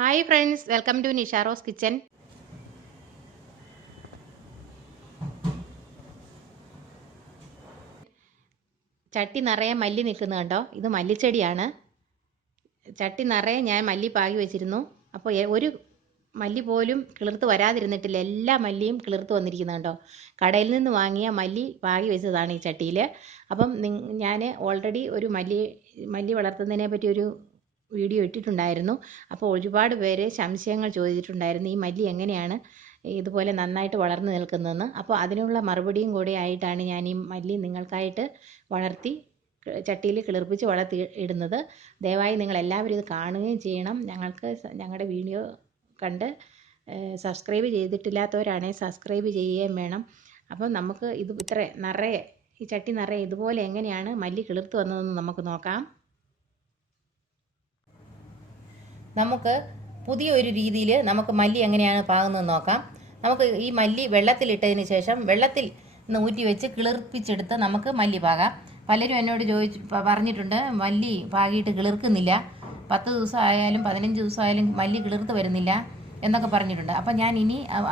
Hi friends, welcome to Nisharos kitchen. ചട്ടി നിറയെ മല്ലി നിൽക്കുന്നത് കണ്ടോ? ഇത് മല്ലിച്ചെടിയാണ്. ചട്ടി നിറയെ ഞാൻ മല്ലി പാകി വെച്ചിരുന്നു. അപ്പോൾ ഒരു മല്ലി പോലും കിളിർത്ത് വരാതിരുന്നിട്ടില്ല. എല്ലാ മല്ലിയും കിളിർത്ത് വന്നിരിക്കുന്നത് കണ്ടോ? കടയിൽ നിന്ന് വാങ്ങിയ മല്ലി പാകി വെച്ചതാണ് ഈ ചട്ടിയിൽ. അപ്പം ഞാൻ ഓൾറെഡി ഒരു മല്ലി വളർത്തുന്നതിനെ പറ്റി ഒരു വീഡിയോ ഇട്ടിട്ടുണ്ടായിരുന്നു. അപ്പോൾ ഒരുപാട് പേര് സംശയങ്ങൾ ചോദിച്ചിട്ടുണ്ടായിരുന്നു, ഈ മല്ലി എങ്ങനെയാണ് ഇതുപോലെ നന്നായിട്ട് വളർന്നു നിൽക്കുന്നതെന്ന്. അപ്പോൾ അതിനുള്ള മറുപടിയും കൂടെ ആയിട്ടാണ് ഞാൻ ഈ മല്ലി നിങ്ങൾക്കായിട്ട് വളർത്തി ചട്ടിയിൽ കിളിർപ്പിച്ച് വളർത്തി ഇടുന്നത്. ദയവായി നിങ്ങളെല്ലാവരും ഇത് കാണുകയും ചെയ്യണം. ഞങ്ങളുടെ വീഡിയോ കണ്ട് സബ്സ്ക്രൈബ് ചെയ്തിട്ടില്ലാത്തവരാണെങ്കിൽ സബ്സ്ക്രൈബ് ചെയ്യുകയും വേണം. അപ്പം നമുക്ക് ഇത് നിറയെ ഈ ചട്ടി നിറയെ ഇതുപോലെ എങ്ങനെയാണ് മല്ലി കിളിർത്ത് വന്നതെന്ന് നമുക്ക് നോക്കാം. നമുക്ക് പുതിയൊരു രീതിയിൽ നമുക്ക് മല്ലി എങ്ങനെയാണ് പാകുന്നതെന്ന് നോക്കാം. നമുക്ക് ഈ മല്ലി വെള്ളത്തിലിട്ടതിന് ശേഷം വെള്ളത്തിൽ ഊറ്റി വെച്ച് കിളിർപ്പിച്ചെടുത്ത് നമുക്ക് മല്ലി പാകാം. പലരും എന്നോട് പറഞ്ഞിട്ടുണ്ട്, മല്ലി പാകിയിട്ട് കിളിർക്കുന്നില്ല, 10 ദിവസം ആയാലും 15 ദിവസം ആയാലും മല്ലി കിളിർത്ത് വരുന്നില്ല എന്നൊക്കെ പറഞ്ഞിട്ടുണ്ട്. അപ്പം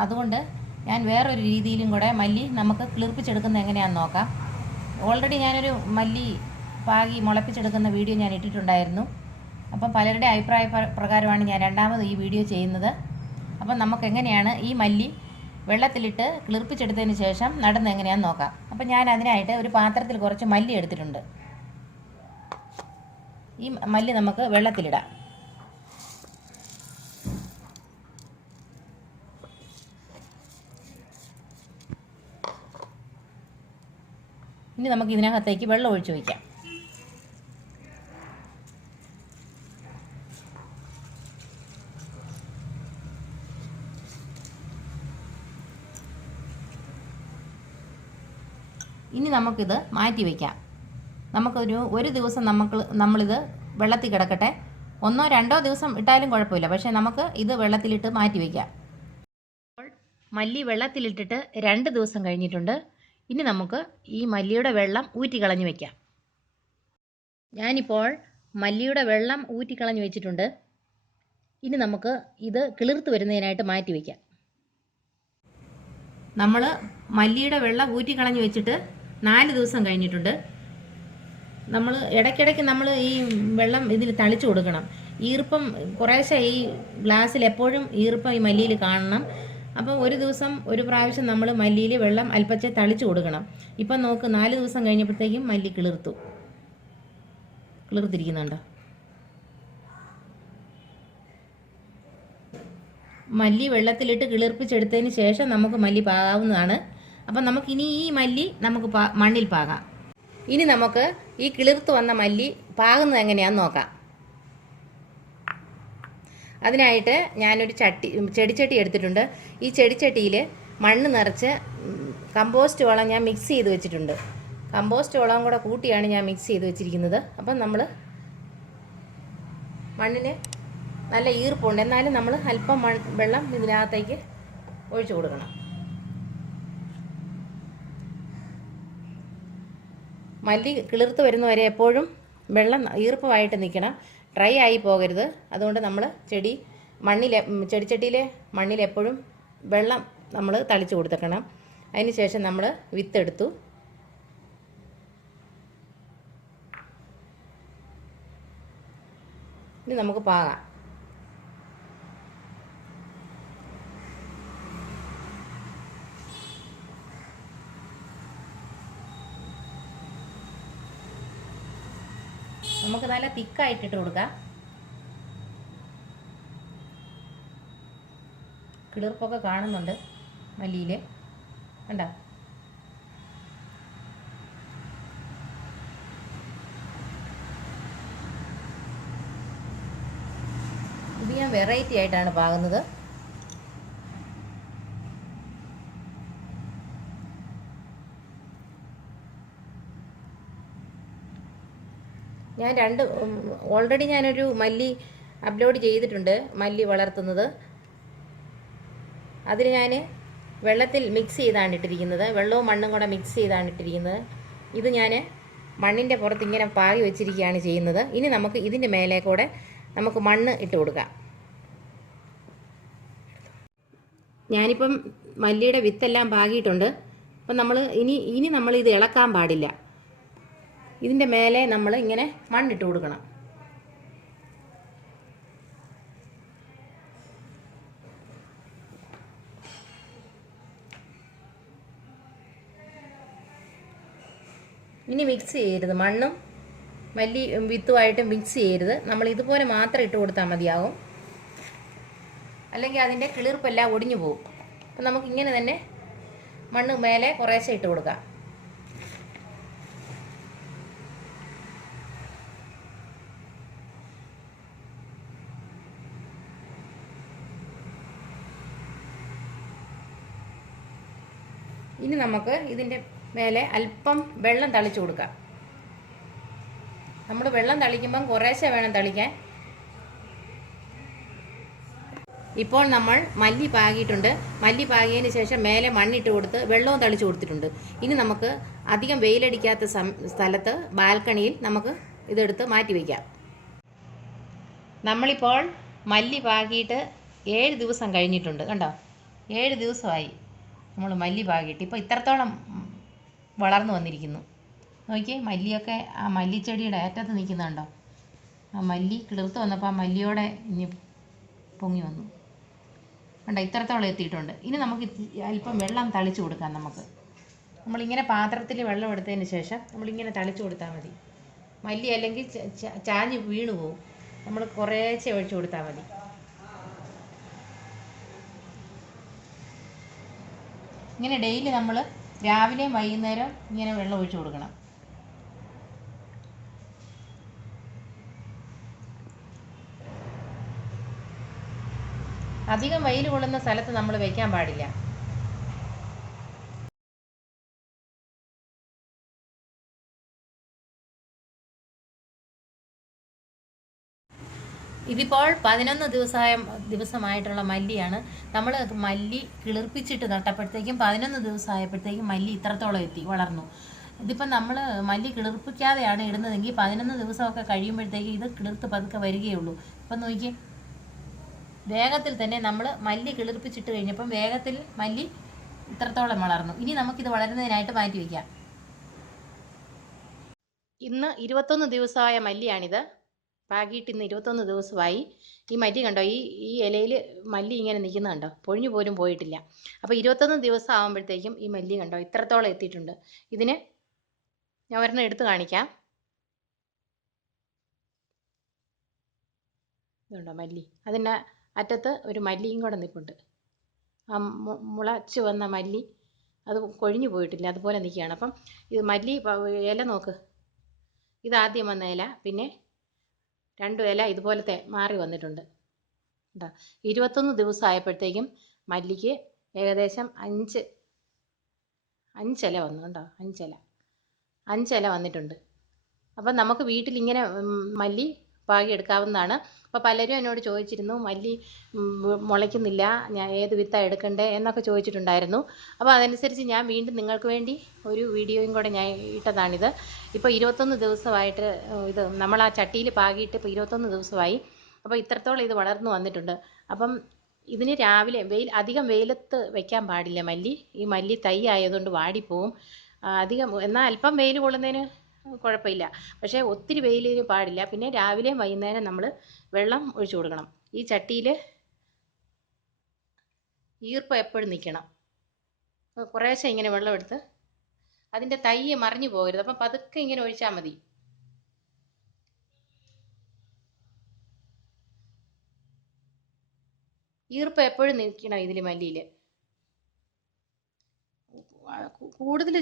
അതുകൊണ്ട് ഞാൻ വേറൊരു രീതിയിലും കൂടെ മല്ലി നമുക്ക് കിളിർപ്പിച്ചെടുക്കുന്നത് എങ്ങനെയാണെന്ന് നോക്കാം. ഓൾറെഡി ഞാനൊരു മല്ലി പാകി മുളപ്പിച്ചെടുക്കുന്ന വീഡിയോ ഞാൻ ഇട്ടിട്ടുണ്ടായിരുന്നു. അപ്പം പലരുടെ അഭിപ്രായ പ്രകാരമാണ് ഞാൻ രണ്ടാമത് ഈ വീഡിയോ ചെയ്യുന്നത്. അപ്പം നമുക്ക് എങ്ങനെയാണ് ഈ മല്ലി വെള്ളത്തിലിട്ട് കിളിർപ്പിച്ചെടുത്തതിന് ശേഷം നടുന്നത് എങ്ങനെയാണെന്ന് നോക്കാം. അപ്പം ഞാൻ അതിനായിട്ട് ഒരു പാത്രത്തിൽ കുറച്ച് മല്ലി എടുത്തിട്ടുണ്ട്. ഈ മല്ലി നമുക്ക് വെള്ളത്തിലിടാം. ഇനി നമുക്ക് ഇതിനകത്തേക്ക് വെള്ളം ഒഴിച്ചു വയ്ക്കാം. ഇനി നമുക്കിത് മാറ്റി വയ്ക്കാം. ഒരു ദിവസം നമ്മളിത് വെള്ളത്തിൽ കിടക്കട്ടെ. 1-2 ദിവസം ഇട്ടാലും കുഴപ്പമില്ല, പക്ഷേ നമുക്ക് ഇത് വെള്ളത്തിലിട്ട് മാറ്റി വയ്ക്കാം. മല്ലി വെള്ളത്തിലിട്ടിട്ട് 2 ദിവസം കഴിഞ്ഞിട്ടുണ്ട്. ഇനി നമുക്ക് ഈ മല്ലിയുടെ വെള്ളം ഊറ്റിക്കളഞ്ഞ് വയ്ക്കാം. ഞാനിപ്പോൾ മല്ലിയുടെ വെള്ളം ഊറ്റിക്കളഞ്ഞ് വെച്ചിട്ടുണ്ട്. ഇനി നമുക്ക് ഇത് കിളിർത്ത് വരുന്നതിനായിട്ട് മാറ്റി വയ്ക്കാം. നമ്മൾ മല്ലിയുടെ വെള്ളം ഊറ്റിക്കളഞ്ഞ് വെച്ചിട്ട് 4 ദിവസം കഴിഞ്ഞിട്ടുണ്ട്. നമ്മൾ ഇടയ്ക്കിടയ്ക്ക് ഈ വെള്ളം ഇതിൽ തളിച്ചു കൊടുക്കണം. ഈർപ്പം കുറേശ്ശെ ഈ ഗ്ലാസ്സിൽ എപ്പോഴും ഈർപ്പം ഈ മല്ലിയിൽ കാണണം. അപ്പം ഒരു ദിവസം ഒരു പ്രാവശ്യം നമ്മൾ മല്ലിയിൽ വെള്ളം അല്പച്ചെ തളിച്ചു കൊടുക്കണം. ഇപ്പം നോക്ക്, 4 ദിവസം കഴിഞ്ഞപ്പോഴത്തേക്കും മല്ലി കിളിർത്തിരിക്കുന്നുണ്ടോ? മല്ലി വെള്ളത്തിലിട്ട് കിളിർപ്പിച്ചെടുത്തതിന് ശേഷം നമുക്ക് മല്ലി പാകാവുന്നതാണ്. അപ്പം നമുക്കിനി ഈ മല്ലി നമുക്ക് മണ്ണിൽ പാകാം. ഇനി നമുക്ക് ഈ കിളിർത്ത് വന്ന മല്ലി പാകുന്നത് എങ്ങനെയാണെന്ന് നോക്കാം. അതിനായിട്ട് ഞാനൊരു ചെടിച്ചട്ടി എടുത്തിട്ടുണ്ട്. ഈ ചെടിച്ചട്ടിയിൽ മണ്ണ് നിറച്ച് കമ്പോസ്റ്റ് വളം ഞാൻ മിക്സ് ചെയ്ത് വെച്ചിട്ടുണ്ട്. കമ്പോസ്റ്റ് വളം കൂടെ കൂട്ടിയാണ് ഞാൻ മിക്സ് ചെയ്ത് വെച്ചിരിക്കുന്നത്. അപ്പം നമ്മൾ മണ്ണിന് നല്ല ഈർപ്പുണ്ട്, എന്നാലും നമ്മൾ അല്പം വെള്ളം ഇതിനകത്തേക്ക് ഒഴിച്ചു കൊടുക്കണം. മല്ലി കിളിർത്ത് വരുന്നവരെ എപ്പോഴും വെള്ളം ഈർപ്പമായിട്ട് നിൽക്കണം, ഡ്രൈ ആയി പോകരുത്. അതുകൊണ്ട് നമ്മൾ ചെടിച്ചട്ടിയിലെ മണ്ണിൽ എപ്പോഴും വെള്ളം നമ്മൾ തളിച്ചു കൊടുത്തേക്കണം. അതിന് ശേഷം നമ്മൾ വിത്തെടുത്തു. ഇനി നമുക്ക് പാകാം. നമുക്ക് നല്ല തിക്കായിട്ടിട്ട് കൊടുക്കാം. കിളിർപ്പൊക്കെ കാണുന്നുണ്ട് മല്ലിയിൽ, കണ്ടോ? ഇത് ഞാൻ വെറൈറ്റി ആയിട്ടാണ് പാകുന്നത്. ഓൾറെഡി ഞാനൊരു മല്ലി അപ്ലോഡ് ചെയ്തിട്ടുണ്ട്, മല്ലി വളർത്തുന്നത്. അതിൽ ഞാൻ വെള്ളത്തിൽ മിക്സ് ചെയ്താണ് ഇട്ടിരിക്കുന്നത്, വെള്ളവും മണ്ണും കൂടെ മിക്സ് ചെയ്താണ് ഇട്ടിരിക്കുന്നത്. ഇത് ഞാൻ മണ്ണിൻ്റെ പുറത്ത് ഇങ്ങനെ പാകി വെച്ചിരിക്കുകയാണ് ചെയ്യുന്നത്. ഇനി നമുക്ക് ഇതിൻ്റെ മേലെ കൂടെ നമുക്ക് മണ്ണ് ഇട്ട് കൊടുക്കാം. ഞാനിപ്പം മല്ലിയുടെ വിത്തെല്ലാം പാകിയിട്ടുണ്ട്. അപ്പം നമ്മൾ ഇനി നമ്മൾ ഇത് ഇളക്കാൻ പാടില്ല. ഇതിൻ്റെ മേലെ നമ്മൾ ഇങ്ങനെ മണ്ണിട്ട് കൊടുക്കണം. ഇനി മിക്സ് ചെയ്യരുത്, മണ്ണും മല്ലി വിത്തുമായിട്ട് മിക്സ് ചെയ്യരുത്. നമ്മൾ ഇതുപോലെ മാത്രം ഇട്ട് കൊടുത്താൽ മതിയാവും, അല്ലെങ്കിൽ അതിൻ്റെ കിളിർപ്പെല്ലാം ഒടിഞ്ഞു പോകും. അപ്പം നമുക്കിങ്ങനെ തന്നെ മണ്ണ് മേലെ കുറേശ്ശെ ഇട്ട് കൊടുക്കാം. ഇനി നമുക്ക് ഇതിൻ്റെ മേലെ അല്പം വെള്ളം തളിച്ചു കൊടുക്കാം. നമ്മൾ വെള്ളം തളിക്കുമ്പം കുറേശ്ശെ വേണം തളിക്കാൻ. ഇപ്പോൾ നമ്മൾ മല്ലി പാകിയിട്ടുണ്ട്. മല്ലി പാകിയതിന് ശേഷം മേലെ മണ്ണിട്ട് കൊടുത്ത് വെള്ളവും തളിച്ചു കൊടുത്തിട്ടുണ്ട്. ഇനി നമുക്ക് അധികം വെയിലടിക്കാത്ത സ്ഥലത്ത് ബാൽക്കണിയിൽ നമുക്ക് ഇതെടുത്ത് മാറ്റി വയ്ക്കാം. നമ്മളിപ്പോൾ മല്ലി പാകിയിട്ട് 7 ദിവസം കഴിഞ്ഞിട്ടുണ്ട്. കണ്ടോ, 7 ദിവസമായി നമ്മൾ മല്ലി പാകിയിട്ട്. ഇപ്പോൾ ഇത്രത്തോളം വളർന്നു വന്നിരിക്കുന്നു. നോക്കിയേ, മല്ലിയൊക്കെ ആ മല്ലിച്ചെടിയുടെ അറ്റത്ത് നിൽക്കുന്നുണ്ടോ? ആ മല്ലി കിളിർത്ത് വന്നപ്പോൾ ആ മല്ലിയോടെ ഇനി പൊങ്ങി വന്നു. കണ്ടോ, ഇത്രത്തോളം എത്തിയിട്ടുണ്ട്. ഇനി നമുക്ക് അല്പം വെള്ളം തളിച്ചു കൊടുക്കാം. നമ്മളിങ്ങനെ പാത്രത്തിൽ വെള്ളം എടുത്തതിന് ശേഷം നമ്മളിങ്ങനെ തളിച്ചു കൊടുത്താൽ മതി. മല്ലി അല്ലെങ്കിൽ ചാഞ്ഞ് വീണു പോകും. നമ്മൾ കുറേശ്ശെ ഒഴിച്ചു കൊടുത്താൽ മതി. ഇങ്ങനെ ഡെയിലി നമ്മൾ രാവിലെയും വൈകുന്നേരം ഇങ്ങനെ വെള്ളം ഒഴിച്ചു കൊടുക്കണം. അധികം വെയിൽ കൊള്ളുന്ന സ്ഥലത്ത് നമ്മൾ വെക്കാൻ പാടില്ല. ഇതിപ്പോൾ 11 ദിവസമായിട്ടുള്ള മല്ലിയാണ്. നമ്മൾ മല്ലി കിളിർപ്പിച്ചിട്ട് നട്ടപ്പോഴത്തേക്കും 11 ദിവസമായപ്പോഴത്തേക്കും മല്ലി ഇത്രത്തോളം എത്തി, വളർന്നു. ഇതിപ്പം നമ്മൾ മല്ലി കിളിർപ്പിക്കാതെയാണ് ഇടുന്നതെങ്കിൽ 11 ദിവസമൊക്കെ കഴിയുമ്പോഴത്തേക്കും ഇത് കിളിർത്ത് പതുക്കെ വരികയുള്ളൂ. ഇപ്പം നോക്കിയേ, വേഗത്തിൽ തന്നെ നമ്മൾ മല്ലി കിളിർപ്പിച്ചിട്ട് കഴിഞ്ഞപ്പം വേഗത്തിൽ മല്ലി ഇത്രത്തോളം വളർന്നു. ഇനി നമുക്കിത് വളരുന്നതിനായിട്ട് മാറ്റി വയ്ക്കാം. ഇന്ന് 21 ദിവസമായ മല്ലിയാണിത്. പാകിയിട്ട് ഇന്ന് 21 ദിവസമായി. ഈ മല്ലി കണ്ടോ, ഈ ഇലയിൽ മല്ലി ഇങ്ങനെ നിൽക്കുന്നത് കണ്ടോ, പൊഴിഞ്ഞു പോലും പോയിട്ടില്ല. അപ്പോൾ 21 ദിവസം ആകുമ്പോഴത്തേക്കും ഈ മല്ലി കണ്ടോ ഇത്രത്തോളം എത്തിയിട്ടുണ്ട്. ഇതിന് ഞാൻ ഒരെണ്ണം എടുത്ത് കാണിക്കാം. ഇതുണ്ടോ മല്ലി, അതിൻ്റെ അറ്റത്ത് ഒരു മല്ലിയും കൂടെ നിൽപ്പുണ്ട്. ആ മുളച്ച് വന്ന മല്ലി അത് കൊഴിഞ്ഞു പോയിട്ടില്ല, അതുപോലെ നിൽക്കുകയാണ്. അപ്പം ഇത് മല്ലി ഇല നോക്ക്, ഇതാദ്യം വന്ന ഇല, പിന്നെ 2 ഇല ഇതുപോലത്തെ മാറി വന്നിട്ടുണ്ട് കേട്ടോ. 21 ദിവസം ആയപ്പോഴത്തേക്കും മല്ലിക്ക് ഏകദേശം 5 ഇല വന്നു കേട്ടോ. 5 ഇല വന്നിട്ടുണ്ട്. അപ്പം നമുക്ക് വീട്ടിലിങ്ങനെ മല്ലി പാകി എടുക്കാവുന്നതാണ്. അപ്പോൾ പലരും എന്നോട് ചോദിച്ചിരുന്നു, മല്ലി മുളയ്ക്കുന്നില്ല, ഞാൻ ഏത് വിത്താണ് എടുക്കണ്ടേ എന്നൊക്കെ ചോദിച്ചിട്ടുണ്ടായിരുന്നു. അപ്പോൾ അതനുസരിച്ച് ഞാൻ വീണ്ടും നിങ്ങൾക്ക് വേണ്ടി ഒരു വീഡിയോയും കൂടെ ഞാൻ ഇട്ടതാണിത്. ഇപ്പോൾ 21 ദിവസമായിട്ട് ഇത് നമ്മൾ ആ ചട്ടിയിൽ പാകിയിട്ട് ഇപ്പോൾ 21 ദിവസമായി. അപ്പോൾ ഇത്രത്തോളം ഇത് വളർന്നു വന്നിട്ടുണ്ട്. അപ്പം ഇതിന് രാവിലെ അധികം വെയിലത്ത് വെക്കാൻ പാടില്ല മല്ലി. ഈ മല്ലി തൈ ആയതുകൊണ്ട് വാടിപ്പോവും. അധികം എന്നാൽ അല്പം വെയിൽ കൊള്ളുന്നതിന് കുഴപ്പമില്ല, പക്ഷേ ഒത്തിരി വെയിലിന് പാടില്ല. പിന്നെ രാവിലെയും വൈകുന്നേരം നമ്മൾ വെള്ളം ഒഴിച്ചു കൊടുക്കണം. ഈ ചട്ടിയിൽ ഈർപ്പം എപ്പോഴും നിൽക്കണം. കുറേശ്ശെ ഇങ്ങനെ വെള്ളം എടുത്ത് അതിൻ്റെ തൈ മറിഞ്ഞു പോകരുത്. അപ്പം പതുക്കെ ഇങ്ങനെ ഒഴിച്ചാൽ മതി. ഈർപ്പം എപ്പോഴും നിൽക്കണം ഇതിൽ മല്ലിയിൽ. കൂടുതൽ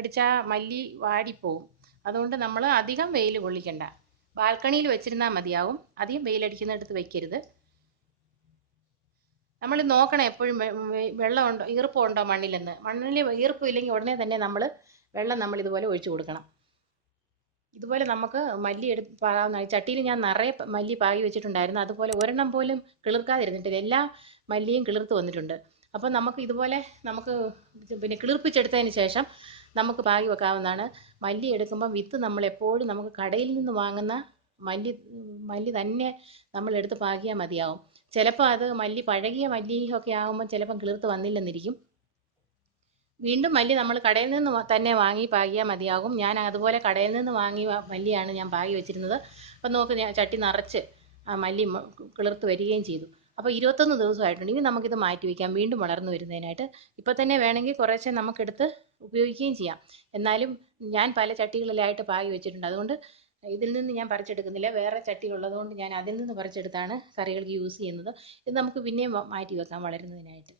അടിച്ചാൽ മല്ലി വാടിപ്പോവും. അതുകൊണ്ട് നമ്മൾ അധികം വെയിൽ കൊള്ളിക്കണ്ട, ബാൽക്കണിയിൽ വെച്ചിരുന്നാൽ മതിയാവും. അധികം വെയിലടിക്കുന്നിടത്ത് വെക്കരുത്. നമ്മൾ നോക്കണം എപ്പോഴും വെള്ളമുണ്ടോ, ഈർപ്പമുണ്ടോ മണ്ണിലെന്ന്. മണ്ണിൽ ഈർപ്പമില്ലെങ്കിൽ ഉടനെ തന്നെ വെള്ളം ഇതുപോലെ ഒഴിച്ചു കൊടുക്കണം. ഇതുപോലെ നമുക്ക് മല്ലി പാകാവുന്ന ചട്ടിയിൽ ഞാൻ നിറയെ മല്ലി പാകി വെച്ചിട്ടുണ്ടായിരുന്നു. അതുപോലെ ഒരെണ്ണം പോലും കിളിർക്കാതിരുന്നിട്ടില്ല, എല്ലാ മല്ലിയും കിളിർത്ത് വന്നിട്ടുണ്ട്. അപ്പോൾ നമുക്ക് ഇതുപോലെ പിന്നെ കിളിർപ്പിച്ചെടുത്തതിന് ശേഷം നമുക്ക് പാകി വെക്കാവുന്നതാണ്. മല്ലി എടുക്കുമ്പം വിത്ത് നമ്മളെപ്പോഴും നമുക്ക് കടയിൽ നിന്ന് വാങ്ങുന്ന മല്ലി തന്നെ നമ്മളെടുത്ത് പാകിയാൽ മതിയാവും. ചിലപ്പോൾ അത് മല്ലി പഴകിയ മല്ലിയൊക്കെ ആകുമ്പോൾ ചിലപ്പം കിളിർത്ത് വന്നില്ലെന്നിരിക്കും. വീണ്ടും മല്ലി നമ്മൾ കടയിൽ നിന്ന് തന്നെ വാങ്ങി പാകിയാൽ മതിയാകും. ഞാൻ അതുപോലെ കടയിൽ നിന്ന് വാങ്ങിയ മല്ലിയാണ് ഞാൻ പാകി വെച്ചിരുന്നത്. അപ്പം നോക്ക്, ഞാൻ ചട്ടി നിറച്ച് ആ മല്ലി കിളിർത്ത് വരികയും ചെയ്തു. അപ്പോൾ 21 ദിവസമായിട്ടുണ്ട്. ഇനി നമുക്കിത് മാറ്റി വയ്ക്കാം വീണ്ടും വളർന്നു വരുന്നതിനായിട്ട്. ഇപ്പോൾ തന്നെ വേണമെങ്കിൽ കുറേശ്ശെ നമുക്കെടുത്ത് ഉപയോഗിക്കുകയും ചെയ്യാം. എന്നാലും ഞാൻ പല ചട്ടികളിലായിട്ട് പാകി വെച്ചിട്ടുണ്ട്. അതുകൊണ്ട് ഇതിൽ നിന്ന് ഞാൻ പറിച്ചെടുക്കുന്നില്ല. വേറെ ചട്ടി ഉള്ളതുകൊണ്ട് ഞാൻ അതിൽ നിന്ന് പറിച്ചെടുത്താണ് കറികൾക്ക് യൂസ് ചെയ്യുന്നത്. ഇത് നമുക്ക് പിന്നെയും മാറ്റി വെക്കാം വളരുന്നതിനായിട്ട്.